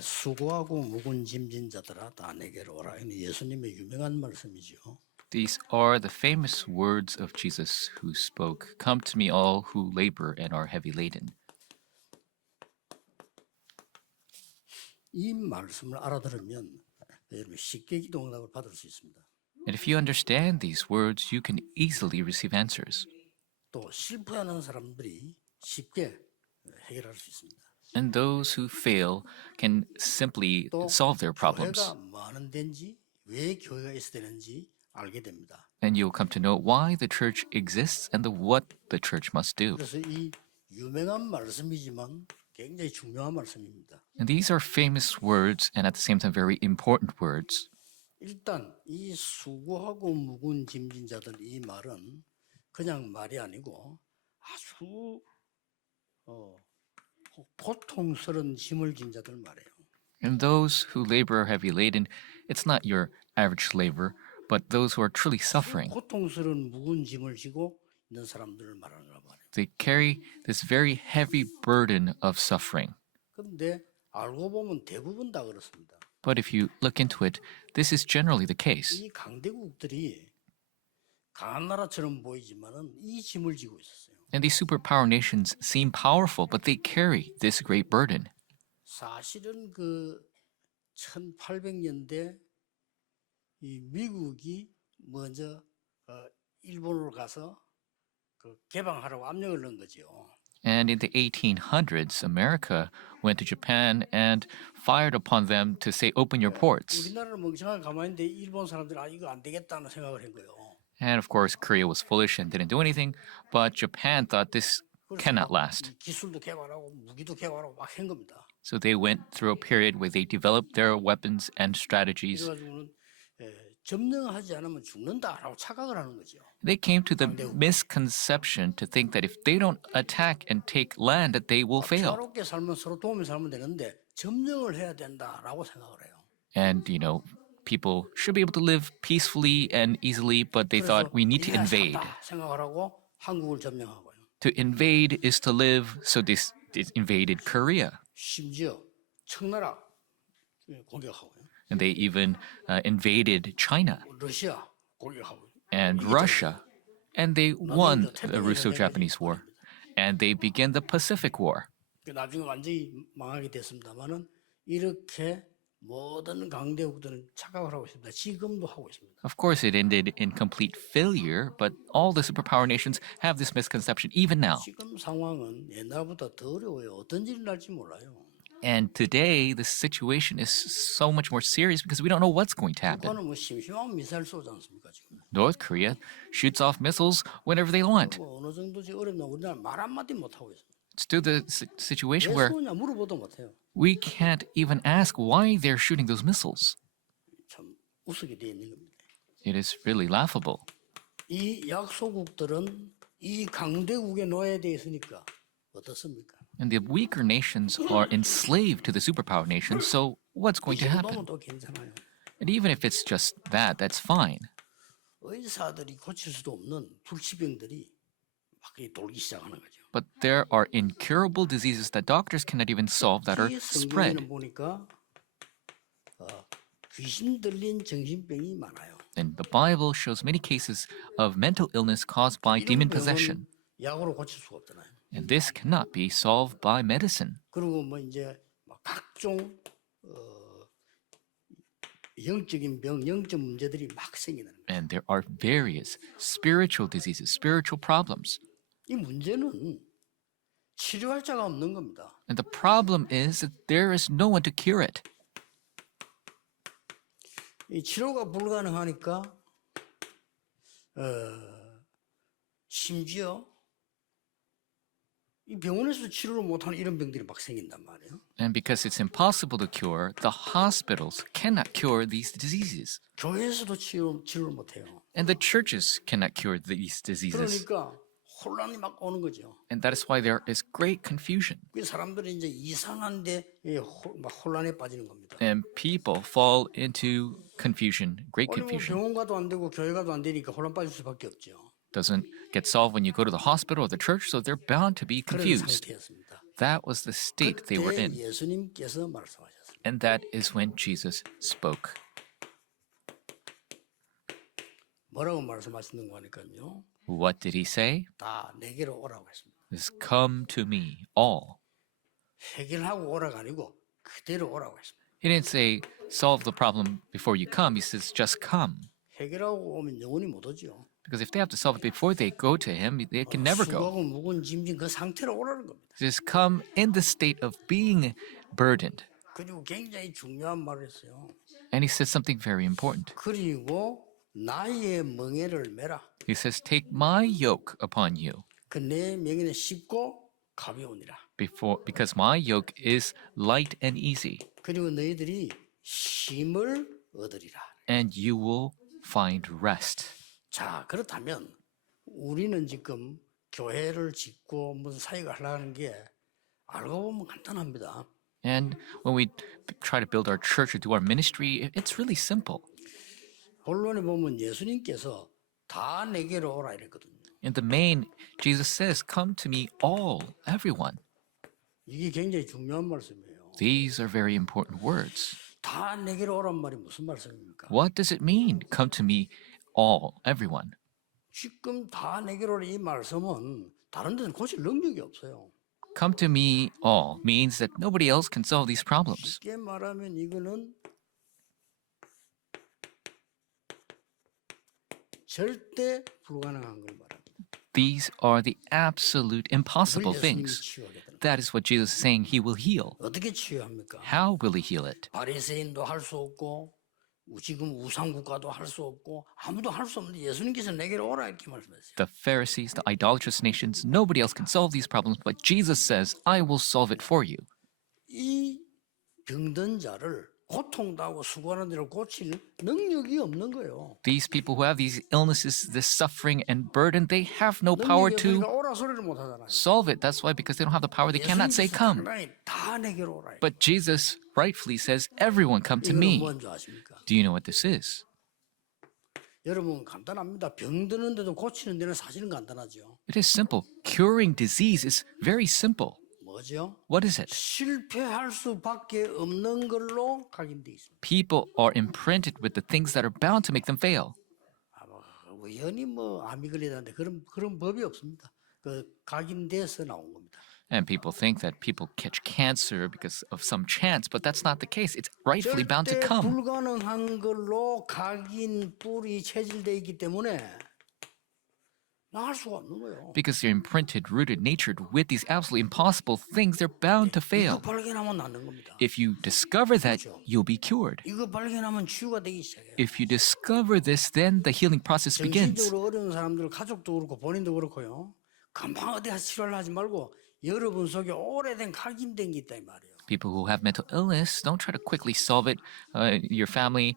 수고하고 무거운 짐진 자들아 다 내게로 오라. 이건 예수님의 유명한 말씀이죠. These are the famous words of Jesus who spoke, "Come to me all who labor and are heavy laden." 이 말씀을 알아들으면 여러분 쉽게 기도응답을 받을 수 있습니다. And if you understand these words, you can easily receive answers. 또 실패하는 사람들이 쉽게 해결할 수 있습니다. And those who fail can simply 또 solve their problems. 교회가 뭐하는 데인지 왜 교회가 있어야 되는지 알게 됩니다. And you'll come to know why the church exists and what the church must do. 그래서 이 유명한 말씀이지만 굉장히 중요한 말씀입니다. And these are famous words and at the same time very important words. 일단 이 수고하고 무거운 짐진 자들 이 말은 그냥 말이 아니고 아주 보통스러운 짐을 진 자들 말이에요. And those who labor are heavy laden, it's not your average labor, but those who are truly suffering. 보통스러운 무거운 짐을 지고 있는 사람들을 말하는 말이에요. They carry this very heavy burden of suffering. 그런데 알고 보면 대부분 다 그렇습니다. But if you look into it, this is generally the case. 이 강대국들이 강한 나라처럼 보이지만은 이 짐을 지고 있었어요. And these superpower nations seem powerful, but they carry this great burden. 사실은 그 1800년대 이 미국이 먼저 일본으로 가서 그 개방하라고 압력을 넣은 거죠. And in the 1800s, America went to Japan and fired upon them to say, open your ports. 우리나라는 멍청하게 가만히 있는데 일본 사람들은 이거 안 되겠다는 생각을 한 거예요. And of course, Korea was foolish and didn't do anything, but Japan thought this cannot last. 기술도 개발하고 무기도 개발하고 막 한 겁니다. So they went through a period where they developed their weapons and strategies. 그래가지고는 점령하지 않으면 죽는다라고 착각을 하는 거죠. They came to the misconception to think that if they don't attack and take land, that they will fail. 평화롭게 살면 서로 도우면서 살면 되는데 점령을 해야 된다라고 생각을 해요. And, people should be able to live peacefully and easily, but they thought we need to invade. 생각을 하고 한국을 점령하고요. To invade is to live, so this invaded Korea. 심지어 청나라 공격하고요. And they even invaded China 러시아 공격하고요. and Russia. And they won the Russo-Japanese War. And they began the Pacific War. 나중에 완전히 망하게 됐습니다만은 이렇게 모든 강대국들은 착각을 하고 있습니다. 지금도 하고 있습니다. Of course, it ended in complete failure, but all the superpower nations have this misconception even now. 지금 상황은 옛날보다 더 어려워요. 어떤 일이 날지 몰라요. And today, the situation is so much more serious because we don't know what's going to happen. 북한은 뭐 심심하면 미사일 쏘지 않습니까 지금? North Korea shoots off missiles whenever they want. 뭐 어느 정도지 어렵나 우리나라 말 한마디 못 하고 있습니다. It's to the situation 왜 where 쏘냐 물어보도 못 해요. we can't even ask why they're shooting those missiles. 참 우스게 돼 있는 겁니다. It is really laughable. 이 약소국들은 이 강대국의 노예에 돼 있으니까 어떻습니까? And the weaker nations are enslaved to the superpower nations, so what's going to happen? 또 괜찮아요. And even if it's just that, that's fine. 의사들이 고칠 수도 없는 불치병들이 막 돌기 시작하는 거죠. But there are incurable diseases that doctors cannot even solve that are 이 spread. 성경에는 보니까 귀신 들린 정신병이 많아요. And the Bible shows many cases of mental illness caused by demon possession. 약으로 고칠 수가 없잖아요. And this cannot be solved by medicine. 그리고 뭐 이제 각종 영적인 병, 영적 문제들이 막 생기는 거예요. And there are various spiritual diseases, spiritual problems. 이 문제는 치료할 자가 없는 겁니다. And the problem is that there is no one to cure it. 이 치료가 불가능하니까 심지어 이 병원에서 치료를 못하는 이런 병들이 막 생긴단 말이에요. And because it's impossible to cure, the hospitals cannot cure these diseases. 교회에서도 치료를 못해요. And the churches cannot cure these diseases. 그러니까 혼란이 막 오는 거죠. And that is why there is great confusion. 그 사람들이 이제 이상한데 막 혼란에 빠지는 겁니다. And people fall into confusion, great 아니 뭐 confusion. 병원 가도 안 되고 교회 가도 안 되니까 혼란 빠질 수밖에 없죠. Doesn't get solved when you go to the hospital or the church, so they're bound to be 그런 confused. 상태였습니다. That was the state they were 그때 in. 예수님께서 말씀하셨습니다. And that is when Jesus spoke. 뭐라고 말씀하시는 거 하니까요. What did he say? 다 내게로 오라고 했습니다. Is come to me, all. 해결하고 오라가 아니고 그대로 오라고 했습니다. He didn't say, solve the problem before you come. He says, just come. 해결하고 오면 영원히 못 오죠. Because if they have to solve it before they go to him, they can never go. 수고하고 무거운 짐진 그 상태로 오라는 겁니다. Just come in the state of being burdened. 그리고 굉장히 중요한 말을 했어요. And he says something very important. 그리고 나의 멍에를 메라. He says, take my yoke upon you. 그 내 멍에는 쉽고 가벼우니라. Because my yoke is light and easy, 그리고 너희들이 쉼을 얻으리라. and you will find rest. 자, 그렇다면 우리는 지금 교회를 짓고 무슨 사역을 하려는 게 알고 보면 간단합니다. And when we try to build our church or do our ministry, it's really simple. 본론에 보면 예수님께서 다 내게로 오라 이랬거든요. In the main, Jesus says, come to me all, everyone. 이게 굉장히 중요한 말씀이에요. These are very important words. 다 내게로 오란 말이 무슨 말씀입니까? What does it mean, come to me all, everyone? 지금 다 내게로 오라 이 말씀은 다른 데는 고칠 능력이 없어요. Come to me all means that nobody else can solve these problems. 쉽게 말하면 이거는 절대 불가능한 걸 말합니다. These are the absolute impossible 그걸 예수님이 things. 치유하겠다는 That is what Jesus is saying he will heal. 어떻게 치유합니까? How will he heal it? 바리새인도 할 수 없고 지금 우상 국가도 할 수 없고 아무도 할 수 없는데 예수님께서 내게로 오라 이렇게 말씀하셨어요. The Pharisees, the idolatrous nations, nobody else can solve these problems, but Jesus says, I will solve it for you. 이 병든 자를 고통당하고 수고하는 자를 고칠 능력이 없는 거예요. These people who have these illnesses, this suffering and burden, they have no power 능력이 없으니까 to 오라 소리를 못 하잖아요. solve it. That's why, because they don't have the power, they cannot say come. 당당히 다 내게로 오라. But Jesus rightfully says, everyone come to 이거는 me. 뭔지 아십니까? Do you know what this is? 여러분 간단합니다. 병드는데도 고치는 데는 사실은 간단하죠. It is simple. Curing disease is very simple. 뭐죠? What is it? 실패할 수밖에 없는 걸로 각인돼 있습니다. People are imprinted with the things that are bound to make them fail. 우연히 암이 걸리다는데 그런 법이 없습니다. 그 각인돼서 나온 겁니다. And people think that people catch cancer because of some chance, but that's not the case. It's rightfully bound to 절대 come. 불가능한 걸로 각인 뿔이 체질돼 있기 때문에 나갈 수가 없는 거예요. Because they're imprinted, rooted, natured with these absolutely impossible things, they're bound to 이거 fail. 발견하면 낫는 겁니다. If you discover that, you'll be cured. 이거 발견하면 치유가 되기 시작해요. If you discover this, then the healing process begins. 정신적으로 어려운 사람들, 가족도 그렇고 본인도 그렇고요. 금방 어디 가서 치료를 하지 말고 여러분 속에 오래된 각인된 게 있다 이 말이에요. People who have mental illness, don't try to quickly solve it. Your family,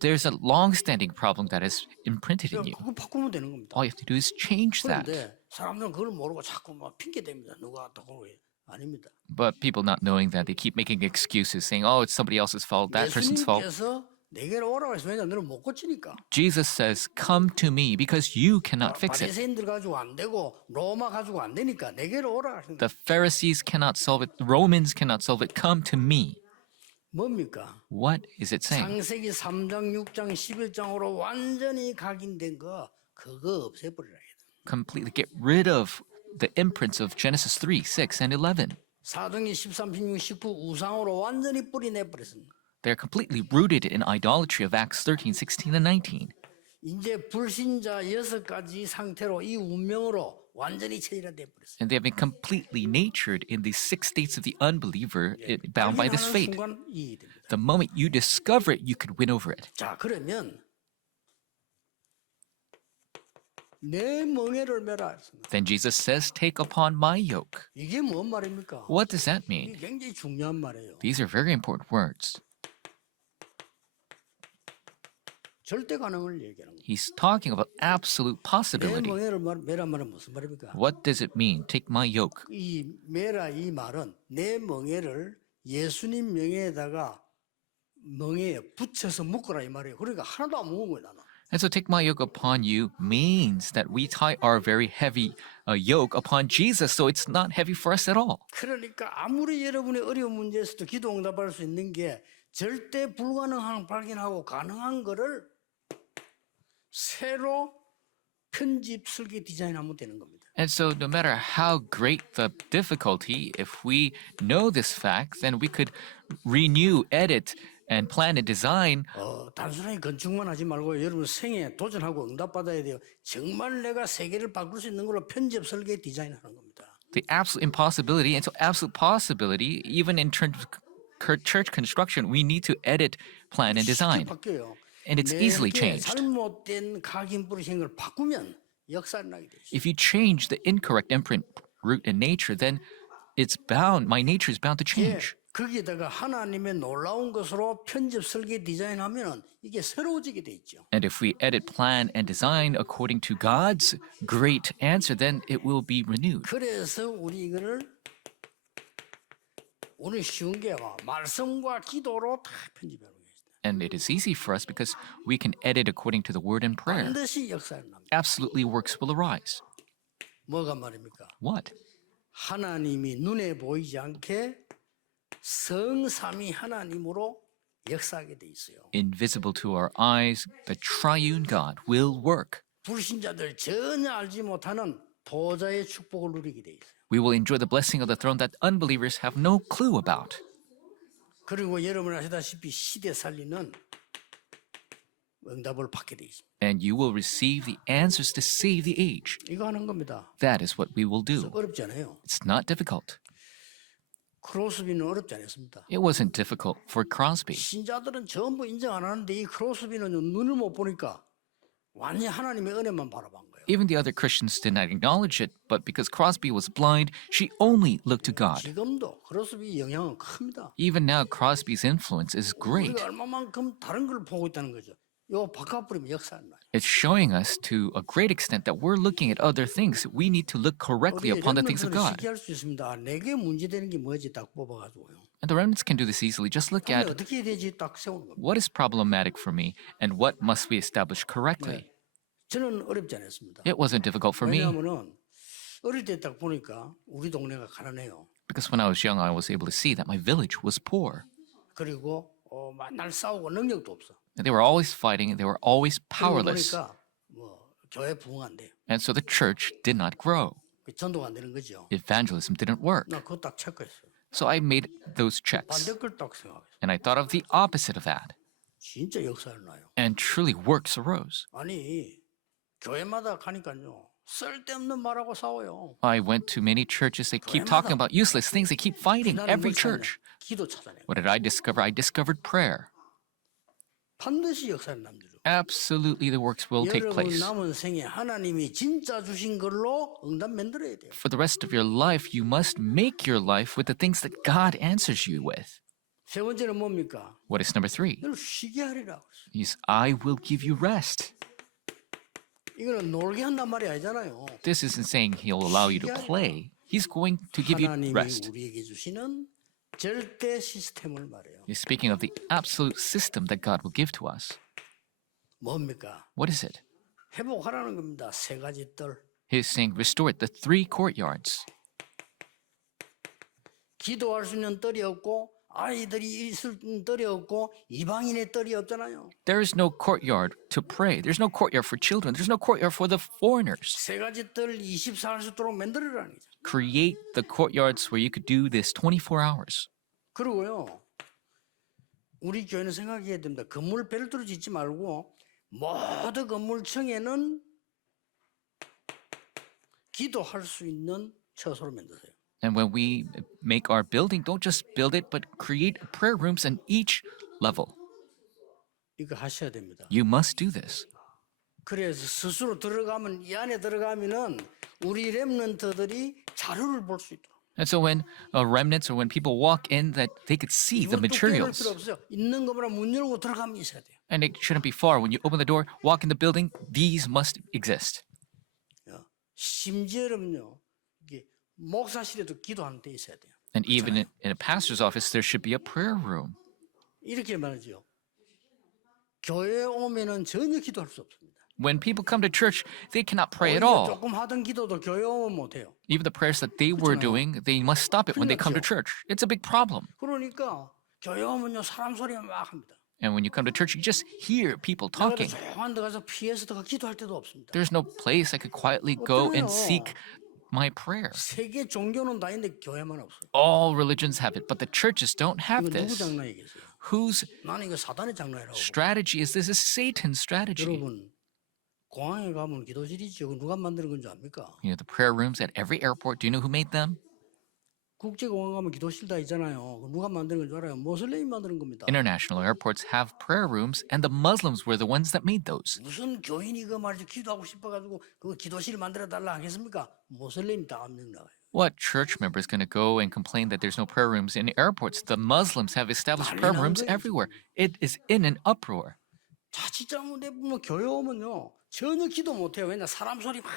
there's a long-standing problem that is imprinted in you. 그거 바꾸면 되는 겁니다. All you have to do is change that. 그런데 사람들은 그걸 모르고 자꾸 막 핑계 댑니다. 누가 또 그러고 아닙니다. But people not knowing that, they keep making excuses, saying, "Oh, it's somebody else's fault, that person's fault." 예수님께서 내게로 오라고 해서 왜냐 너는 못 고치니까. Jesus says, "Come to me because you cannot fix it." 바리새인들 가지고 안 되고 로마 가지고 안 되니까 내게로 오라 하신 The 거예요. Pharisees cannot solve it. The Romans cannot solve it. Come to me. 뭡니까? What is it saying? 창세기 3장, 6장, 11장으로 완전히 각인된 거 그거 없애버리라. Completely get rid of the imprints of Genesis 3, 6, and 11. 사도행전 13, 16, 19 우상으로 완전히 뿌리 내버렸습니다. They're completely rooted in idolatry of Acts 13, 16, and 19. 이제 불신자 6가지 상태로 이 운명으로 완전히 체질화돼 버렸어요. And they have been completely natured in the 6 states of the unbeliever bound by this fate. 순간 이해됩니다. The moment you discover it, you could win over it. 자, 그러면 내 멍에를 메라. Then Jesus says, take upon my yoke. 이게 뭔 말입니까? What does that 이게 mean? 굉장히 중요한 말이에요. These are very important words. 절대 가능을 얘기하는 거예요. He's talking about absolute 내 possibility. 멍에를 메라 말은 무슨 말입니까? What does it mean? Take my yoke. 이 메라 이 말은 내 멍에를 예수님 명예에다가 멍에에 붙여서 묶어라 이 말이에요. 그러니까 하나도 안 무거운 거예요 나는. And so take my yoke upon you means that we tie our very heavy yoke upon Jesus, so it's not heavy for us at all. 그러니까 아무리 여러분의 어려운 문제에서도 기도 응답할 수 있는 게 절대 불가능한 발견하고 가능한 거를 새로 편집 설계 디자인하면 되는 겁니다. And so, no matter how great the difficulty, if we know this fact, then we could renew, edit, and plan and design. 단순하게 건축만 하지 말고 여러분 생에 도전하고 응답받아야 돼요. 정말 내가 세계를 바꿀 수 있는 걸로 편집 설계 디자인하는 겁니다. The absolute impossibility and so absolute possibility, even in terms of church construction, we need to edit, plan, and design. 쉽게 바뀌어요. And it's easily changed. 잘못된 각인뿌리 생각을 바꾸면 역사를 나게 되죠. If you change the incorrect imprint root in nature, then it's bound, my nature is bound to change. 거기에다가 하나님의 놀라운 것으로 편집 설계 디자인하면 이게 새로워지게 돼 있죠. And if we edit, plan, and design according to God's great answer, then it will be renewed. 그래서 우리 이거를 오늘 쉬운 게 말씀과 기도로 다 편집하고 있습니다. And it is easy for us because we can edit according to the word and prayer. 반드시 역사를 납니다. Absolutely works will arise. 뭐가 말입니까? What? 하나님이 눈에 보이지 않게 성삼위 하나님으로 역사하게 돼 있어요. Invisible to our eyes, the triune God will work. 불신자들 전혀 알지 못하는 보좌의 축복을 누리게 돼 있어요. We will enjoy the blessing of the throne that unbelievers have no clue about. 그리고 여러분 아시다시피 시대 살리는 응답을 받게 돼 있습니다. And you will receive the answers to save the age. 이거 하는 겁니다. That is what we will do. 어렵지 않아요. It's not difficult. 크로스비는 어렵지 않았습니다. It wasn't difficult for Crosby. 신자들은 전부 인정 안 하는데 이 크로스비는 눈을 못 보니까 완전히 하나님의 은혜만 바라본 거예요. Even the other Christians did not acknowledge it, but because Crosby was blind, she only looked to God. 지금도 크로스비 영향은 큽니다. Even now, Crosby's influence is great. 우리가 얼마만큼 다른 걸 보고 있다는 거죠. 요 바깥부리면 역사는 나요. It's showing us to a great extent that we're looking at other things. We need to look correctly upon the things of God. 쉽게 할 수 있습니다. 내게 문제되는 게 뭐지 딱 뽑아가지고요. And the remnants can do this easily. Just look 근데 at 어떻게 해야 되지 딱 세우는 겁니다. what is problematic for me and what must we establish correctly. 저는 어렵지 않았습니다. It wasn't difficult for me 왜냐하면은 어릴 때 딱 보니까 우리 동네가 가난해요. because when I was young, I was able to see that my village was poor. 그리고 맨날 싸우고 능력도 없어. And they were always fighting and they were always 그러고 powerless. 보니까 교회 부흥 안 돼요. And so the church did not grow. 전도가 안 되는 거죠. Evangelism didn't work. 나 그거 딱 체크했어요. So I made those checks. 반대 걸 딱 생각했어요. And I thought of the opposite of that. 진짜 역사를 나요. And truly works arose. 아니 교회마다 가니까요. 쓸데없는 말하고 싸워요. I went to many churches. They keep talking about useless things. They keep fighting 나는 every 뭘 찾냐? church. 기도 찾아내고. What did I discover? I discovered prayer. 반드시 역사를 남기죠. Absolutely, the works will take 여러분 place. 남은 생에 하나님이 진짜 주신 걸로 응답 만들어야 돼요. For the rest of your life, you must make your life with the things that God answers you with. 세 번째는 뭡니까? What is number 3? 너를 쉬게 하리라. Is I will give you rest. 이거는 놀게 한단 말이 아니잖아요. This isn't saying He'll allow you to play. He's going to give you 하나님이 rest. 우리에게 주시는 절대 시스템을 말해요. He's speaking of the absolute system that God will give to us. 뭡니까? What is it? 회복하라는 겁니다. 세 가지 뜰. He's saying restore it, the 3 courtyards. 기도할 수 있는 뜰이 없고 아이들이 있을 뜰이 없고 이방인의 뜰이 없잖아요. There is no courtyard to pray. There's no courtyard for children. There's no courtyard for the foreigners. 세 가지 뜰 24할 수 있도록 만들어라는 거죠. Create the courtyards where you could do this 24 hours. 그리고요. 우리 교회는 생각해야 됩니다. 건물 별도로 짓지 말고 모든 건물층에는 기도할 수 있는 처소를 만드세요. And when we make our building, don't just build it, but create prayer rooms in each level. 이거 하셔야 됩니다. You must do this. 그래서 스스로 들어가면 이 안에 들어가면은 우리 렘넌트들이 자료를 볼 수 있도록. And so when remnants or when people walk in, that they could see the 이것도 깨울 materials. 필요 없어요. 있는 거보다 문 열고 들어가면 있어야 돼요. And it shouldn't be far. When you open the door, walk in the building, these must exist. 심지어는요. 이게 목사실에도 기도하는 데 있어야 돼요. And even in a pastor's office, there should be a prayer room. 이렇게 말하죠. 교회에 오면은 전혀 기도할 수 없습니다. When people come to church, they cannot pray at 오히려 all. 조금 하던 기도도 교회 오면 못해요. Even the prayers that they were 그렇잖아요. doing, they must stop it when they come to 큰일 났죠. church. It's a big problem. 그러니까 교회 오면요 사람 소리만 막 합니다. And when you come to church, you just hear people 내가 talking. 조용한 데 가서 피해서 기도할 때도 없습니다. There's no place I could quietly go and seek my prayer. 세계 종교는 다 있는데 교회만 없어요. All religions have it, but the churches don't have 이거 누구 this. 장난이겠어요? Whose 나는 이거 사단의 장난이라고. strategy is this? Is Satan's strategy. 여러분 공항에 가면 기도실이지. 이거 누가 만드는 건 줄 압니까? You know, the prayer rooms at every airport, do you know who made them? 국제공항 가면 기도실 다 있잖아요. 그거 누가 만드는 건 줄 알아요? 모슬렘이 만드는 겁니다. International airports have prayer rooms, and the Muslims were the ones that made those. 무슨 교인이 그 말이죠. 기도하고 싶어가지고 그 기도실 만들어 달라 하겠습니까? 모슬렘이 다 압력 나가요. What church member is going to go and complain that there's no prayer rooms in airports? The Muslims have established prayer rooms everywhere. It is in an uproar. 자칫 잘못해보면 교회 오면요 전혀 기도 못해요. 왜냐 사람 소리 막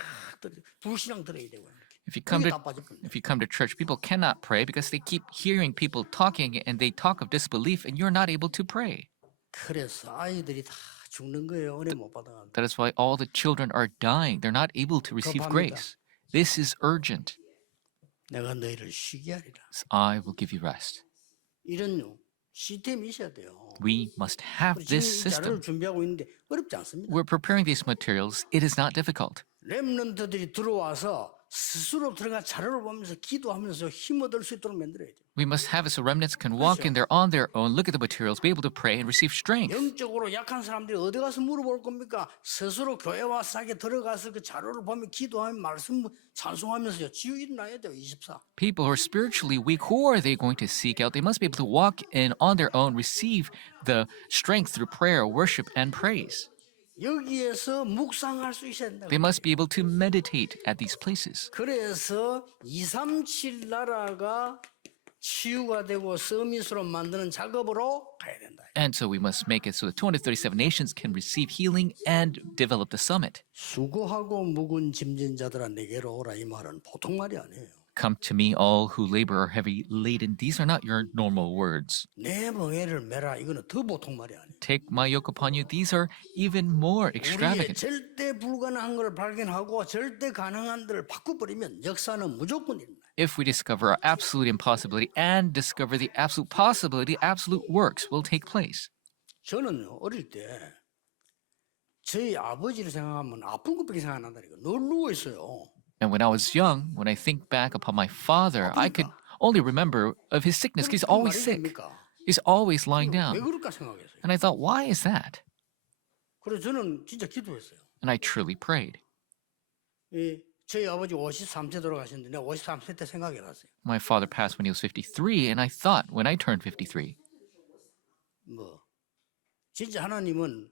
불신앙 들어야 되고 If you come 이게 to 다 빠질 겁니다. if you come to church, people cannot pray because they keep hearing people talking and they talk of disbelief, and you're not able to pray. 그래서 아이들이 다 죽는 거예요. 은혜 못 받아가지고. That is why all the children are dying. They're not able to receive grace. This is urgent. 내가 너희를 쉬게 하리라. So I will give you rest. 이런 시스템이 있어야 돼요. We must have 지금 this 이 자료를 system. 준비하고 있는데 어렵지 않습니다. We're preparing these materials. It is not difficult. 렘넌트들이 들어와서 스스로 들어가 자료를 보면서 기도하면서 힘 얻을 수 있도록 만들어야 돼요. We must have it so remnants can walk in there on their own, look at the materials, be able to pray and receive strength. 영적으로 약한 사람들이 어디 가서 물어볼 겁니까? 스스로 교회 와서 들어가서 그 자료를 보면 기도하면 말씀 찬송하면서요. 지유 일어나야 돼요. 24. People who are spiritually weak, who are they going to seek out? They must be able to walk in on their own, receive the strength through prayer, worship, and praise. 여기에서 묵상할 수 있어야 된다. They must be able to meditate at these places. 그래서 237 나라가 치유가 되고 서밋으로 만드는 작업으로 가야 된다. And so we must make it so that 237 nations can receive healing and develop the summit. 수고하고 묵은 짐진 자들아 내게로 오라 이 말은 보통 말이 아니에요. Come to me, all who labor are heavy laden. These are not your normal words. 내 멍에를 메라 이거는 더 보통 말이 아니에요. Take my yoke upon you. These are even more 우리의 extravagant. 절대 불가능한 걸 발견하고 절대 가능한 데를 바꿔버리면 역사는 무조건 일어나요. If we discover our absolute impossibility and discover the absolute possibility, absolute works will take place. 저는 어릴 때 저희 아버지를 생각하면 아픈 것밖에 생각 안 난다니까. 늘 누워 있어요. And when I was young, when I think back upon my father, I could only remember of his sickness. He's always sick. He's always lying 왜 down. 그럴까 생각했어요. And I thought, why is that? 그래서 저는 진짜 기도했어요. And I truly prayed. 저희 아버지 53세 돌아가셨는데 내가 53세 때 생각해봤어요. My father passed when he was 53, and I thought when I turned 53, 진짜 하나님은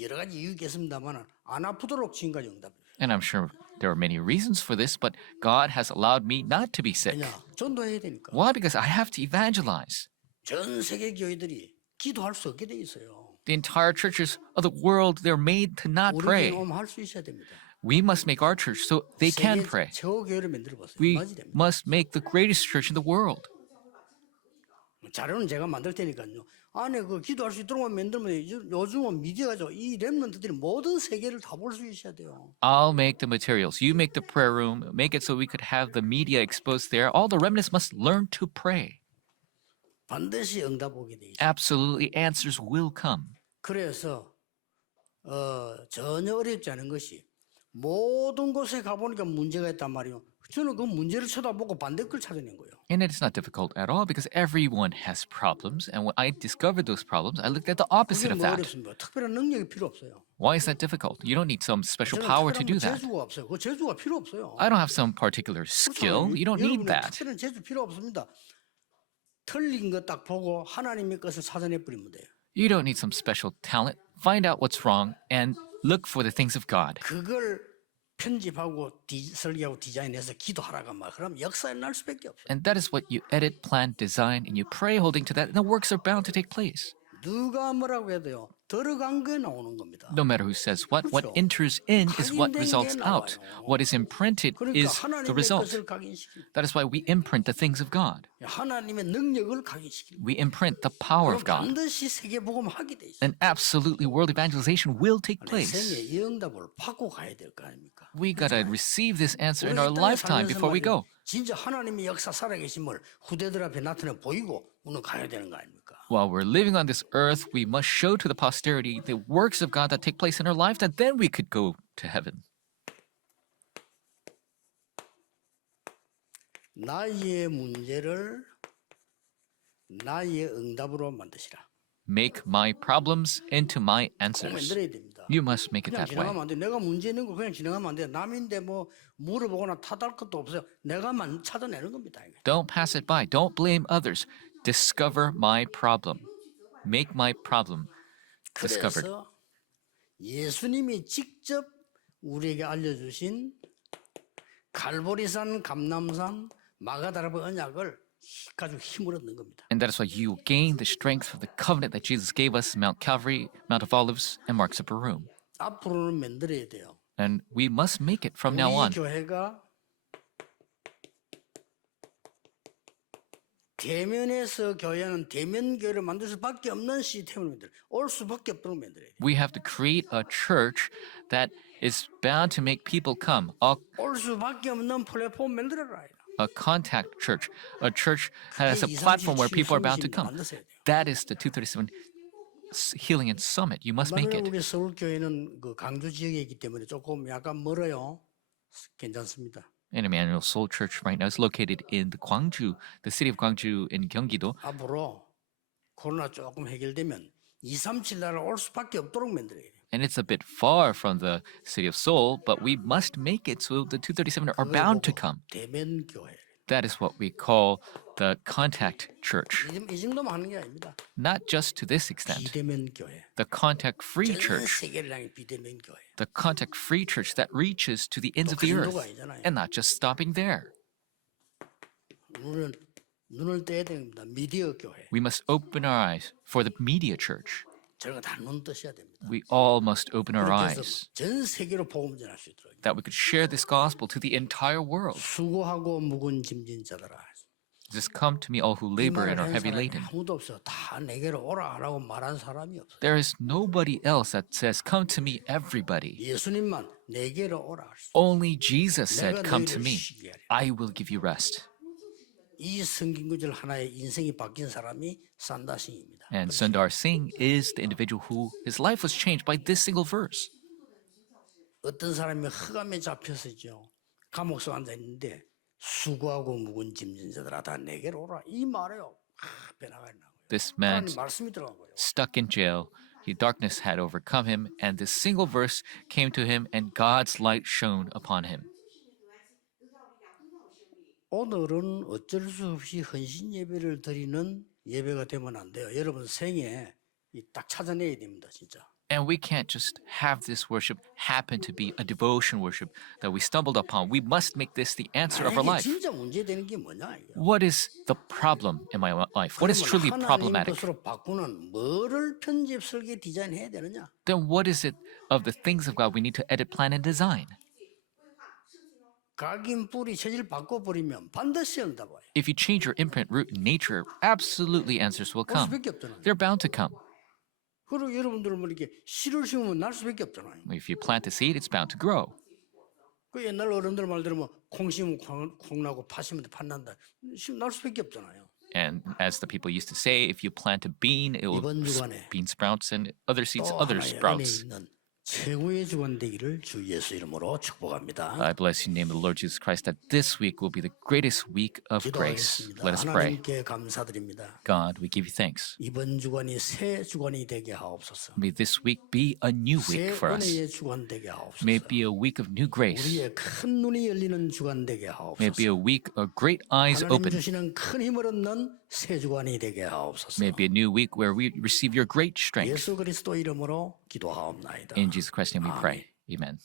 여러 가지 이유 있겠습니다만 안 아프도록 지금까지 응답해요. and I'm sure there are many reasons for this, but God has allowed me not to be sick. 왜냐? 전도해야 되니까. Why? Because I have to evangelize. 전 세계 교회들이 기도할 수 없게 돼 있어요. The entire churches of the world, they're made to not 우리 pray. 교회 오면 할 수 있어야 됩니다. We must make our church so they can 세계 pray. 최고 교회를 만들어 보세요. We 맞이 됩니다. must make the greatest church in the world. 자료는 제가 만들 테니까요. 안에 기도할 수 있도록 만들면 요즘은 미디어가죠. 이 렘넌트들이 모든 세계를 다 볼 수 있어야 돼요. I'll make the materials. You make the prayer room. Make it so we could have the media exposed there. All the remnants must learn to pray. 반드시 응답 오게 돼 있어요. Absolutely, answers will come. 그래서 전혀 어렵지 않은 것이 모든 곳에 가보니까 문제가 있단 말이에요. 저는 그 문제를 쳐다보고 반대 걸 찾아낸 거예요. And it's not difficult at all because everyone has problems. And when I discovered those problems, I looked at the opposite 그게 of 뭐 that. 어렵습니까? 특별한 능력이 필요 없어요. Why is that difficult? You don't need some special 저는 power to 특별한 do that. 재주가 없어요. 그 재주가 필요 없어요. I don't have some particular skill. You don't need 여러분은 that. 특별한 재주 필요 없습니다. 틀린 거 딱 보고 하나님의 것을 찾아내 버리면 돼요. You don't need some special talent. Find out what's wrong and look for the things of God. 그걸 편집하고 설계하고 디자인해서 기도하라가 말. 그럼 역사에 날 수밖에 없어요. And that is what you edit, plan, design, and you pray holding to that, and the works are bound to take place. 누가 뭐라고 해도요. 들어간 게 나오는 겁니다. No matter who says what 그렇죠. enters in is what 각인된 게 results out. 나와요. What is imprinted 그러니까 is the 하나님의 result. 것을 각인시킵니다. That is why we imprint the things of God. 하나님의 능력을 각인시킵니다. We imprint the power 그럼 of God. 반드시 세계복음 하게 돼 있어요. Then absolutely world evangelization will take place. 생애 이 응답을 받고 가야 될 거 아닙니까? We gotta receive this answer in 우리 our 이 땅에 lifetime 살면서 before we 말이에요. go. 진짜 하나님의 역사 살아계심을 후대들 앞에 나타내 보이고 우리는 가야 되는 거 아닙니까? While we're living on this earth, we must show to the posterity the works of God that take place in our lifetime. Then we could go to heaven. 나의 문제를 나의 응답으로 만드시라. Make my problems into my 꼭 answers. 만들어야 됩니다. You must make it 그냥 that way. 지나가면 안 돼. 내가 문제 있는 거 그냥 지나가면 안 돼. 남인데 뭐 물어보거나 탓할 것도 없어요. 내가만 찾아내는 겁니다. 이게. Don't pass it by. Don't blame others. Discover my problem. Make my problem discovered. 그래서 예수님이 직접 우리에게 알려주신 갈보리산, 감람산, 마가다라의 언약을 가지고 힘을 얻는 겁니다. And that is why you gain the strength of the covenant that Jesus gave us, Mount Calvary, Mount of Olives, and Mark's Upper Room. 앞으로는 만들어야 돼요. And we must make it from now 우리 on. 교회가 대면에서 교회는 대면 교회를 만들 수밖에 없는 시스템을 만들어요. 올 수밖에 없도록 만들어야 돼요. We have to create a church that is bound to make people come. 올 수밖에 없는 플랫폼 만들어라. A contact church. A church that has a platform where people are bound to come. That is the 237 Healing and Summit. You must make 만약 it. 우리 서울 교회는 그 강주 지역에 있기 때문에 조금 약간 멀어요. 괜찮습니다. And Emmanuel Soul Church right now is located in the Gwangju, the city of Gwangju in Gyeonggi-do. 앞으로 코로나 조금 해결되면 237 나라 올 수밖에 없도록 만들어야 돼요. And it's a bit far from the city of Seoul, but we must make it so the 237 are bound to come. 대면 교회. That is what we call the contact church. 이 정도만 하는 게 아닙니다. Not just to this extent. 비대면 교회. The contact-free 전 church. 세계를 향해 비대면 교회. The contact-free church that reaches to the ends of the earth. And not just stopping there. 눈을 떼야 됩니다. 미디어 교회. We must open our eyes for the media church. 저희가 다 눈 뜨셔야 됩니다. We all must open our 그렇게 해서 eyes 전 세계로 복음 전할 수 있도록. that we could share this gospel to the entire world. 수고하고 무거운 짐진 자들아. Just come to me, all who 이 labor 말을 and are 한 heavy 사람이 laden. 아무도 없어요. 다 내게로 오라라고 말한 사람이 없어요. There is nobody else that says, come to me, everybody. 예수님만 내게로 오라. Only Jesus said, 내가 come to 너희를 me. 쉬게 하리라. I will give you rest. 이 성경 구절 하나에 인생이 바뀐 사람이 산다싱입니다. And Sundar Singh is the individual who his life was changed by this single verse. 어떤 사람이 흑암에 잡혀서죠. 감옥 속 앉아 있는데 수고하고 무거운 짐진 자들아 다 내게로 오라. 이 말에요. 변화가 있나. This man 하나님 말씀이 들어가고요. stuck in jail, darkness had overcome him, and this single verse came to him, and God's light shone upon him. 오늘은 어쩔 수 없이 헌신 예배를 드리는 예배가 되면 안 돼요. 여러분 생에 딱 찾아내야 됩니다, 진짜. And we can't just have this worship happen to be a devotion worship that we stumbled upon. We must make this the answer of our 이게 life. 진짜 문제되는 게 뭐냐 이게. What is the problem in my life? What is truly 하나님 problematic? 것으로 바꾸는 뭐를 편집 설계 디자인해야 되느냐? Then what is it of the things of God we need to edit, plan, and design? 각인 뿌리 체질 바꿔버리면 반드시 응답 와요. If you change your imprint, root, and nature, absolutely answers will 올 come. 수밖에 없잖아요. They're bound to come. 그리고 여러분들은 뭐 이렇게 씨를 심으면 날 수밖에 없잖아요. If you plant a seed, it's bound to grow. 그 옛날 어른들 말대로 콩 심으면 콩 나고 파 심으면 팥 난다. 날 수밖에 없잖아요. And as the people used to say, if you plant a bean, it will 이번 주간에 bean sprouts, and other seeds, 또 other 하나의 은혜 sprouts. 있는 최고의 주간 되기를 주 예수 이름으로 축복합니다. I bless you in the name of the Lord Jesus Christ that this week will be the greatest week of grace. 기도하겠습니다. Let us pray. 하나님께 감사드립니다. God, we give you thanks. 이번 주간이 새 주간이 되게 하옵소서. May this week be a new 새 week for us. 은혜의 주간 되게 하옵소서. May it be a week of new grace. 우리의 큰 눈이 열리는 주간 되게 May it be 하옵소서. a week of great eyes 하나님 open. 주시는 큰 힘을 얻는 새 주간이 되게 하옵소서. May it be a new week where we receive your great strength. 예수 그리스도 이름으로 기도하옵나이다. In Jesus Christ's name we pray. Amen.